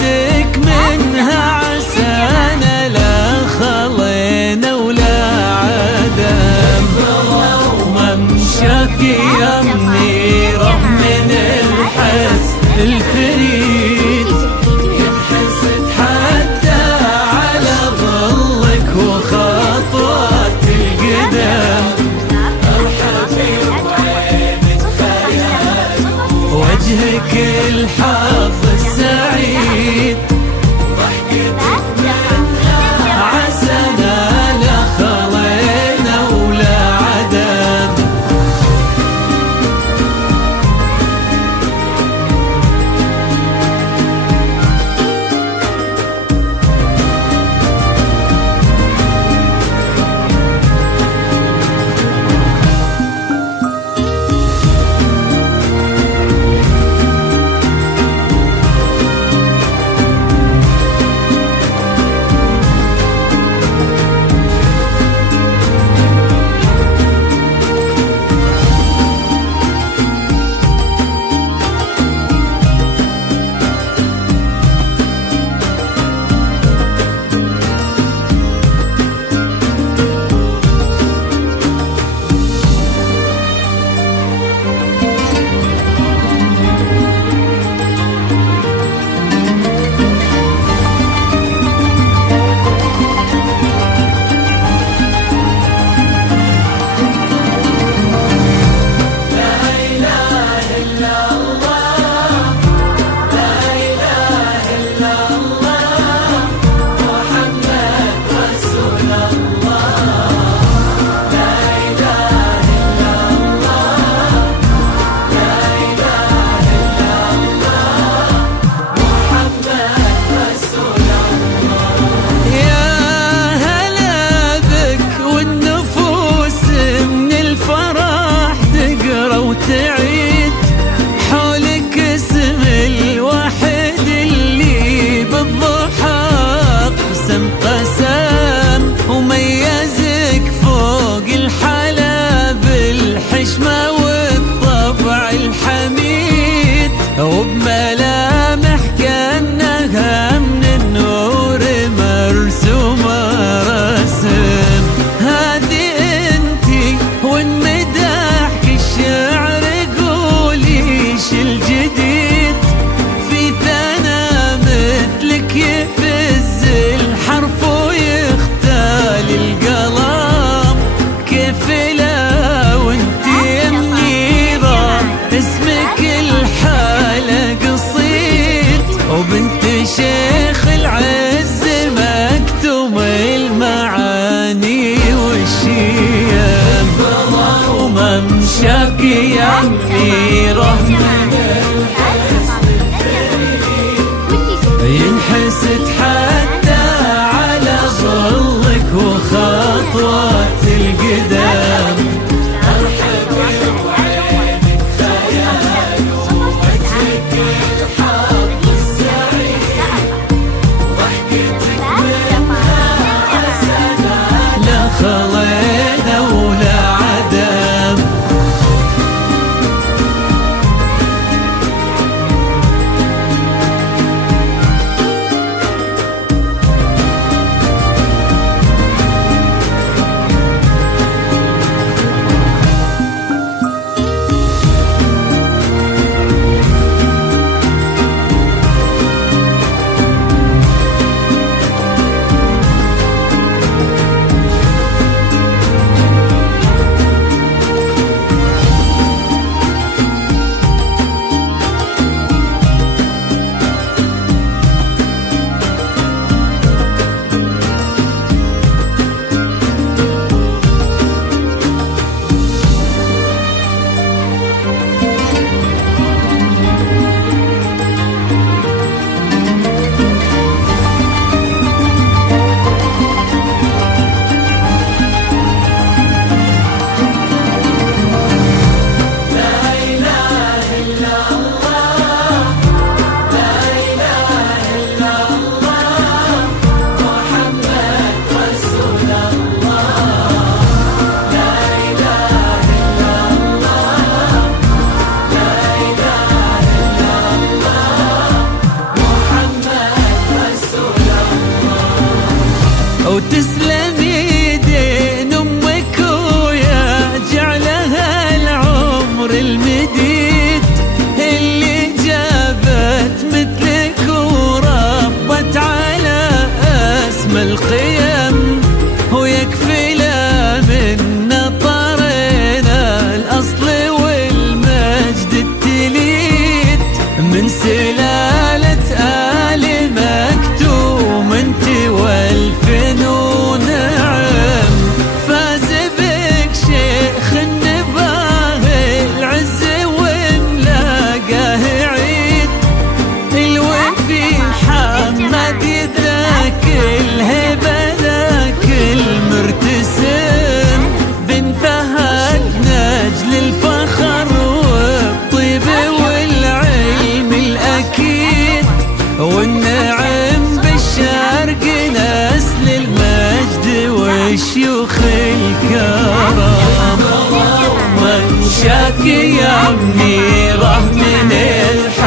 ضحكتك منها عسانا لا خلينا ولا عدم. وممشاك يا منيرة من الحسن الفريد ينحسد حتى على ظلك وخطوات القدم. ارحبي وعينك خيال وجهك الحظ السعيد ضحكتك منها عسانا لا خلينا ولا عدم. تعيد حولك اسم الواحد اللي بالضحى قسم وميزك فوق الحلا بالحشمة والطبع الحميد وبملامح كأنها من النور مرسومة رسم. هذه انتي والمداح الشعر الجديد في ثنا مثلك يفز الحرف ويختال القلم. كيف لا وانتي منيرة اسمك الحالة قصيد وبنت شيخ العز مكتوم المعاني والشيم. وممشاك يا منيرة ينحسد حتى على ظلك وخطوات القدم. ارحبي وعينك خيال وجهك الحظ السعيد ضحكتك منها عسانا لا خلينا ولا عدم. وتسلم يدين أمك ويا جعلها العمر المديد اللي جابت مثلك وربت على أسمى القيم، ويكفي لا من نطرنا الأصل والمجد التليد من سلالة آل مكتوم انت والفنون نعم. فاز بك شيخ النباه العز وملاقاه عيد الوفي حمد ذاك الهبة ذاك المرتسم بانتهت نجل الفخر والطيب والعلم الأكيد والنعم بالشرق نسل المجد والشيوخ الكرام. من شاك يا منيره من الحب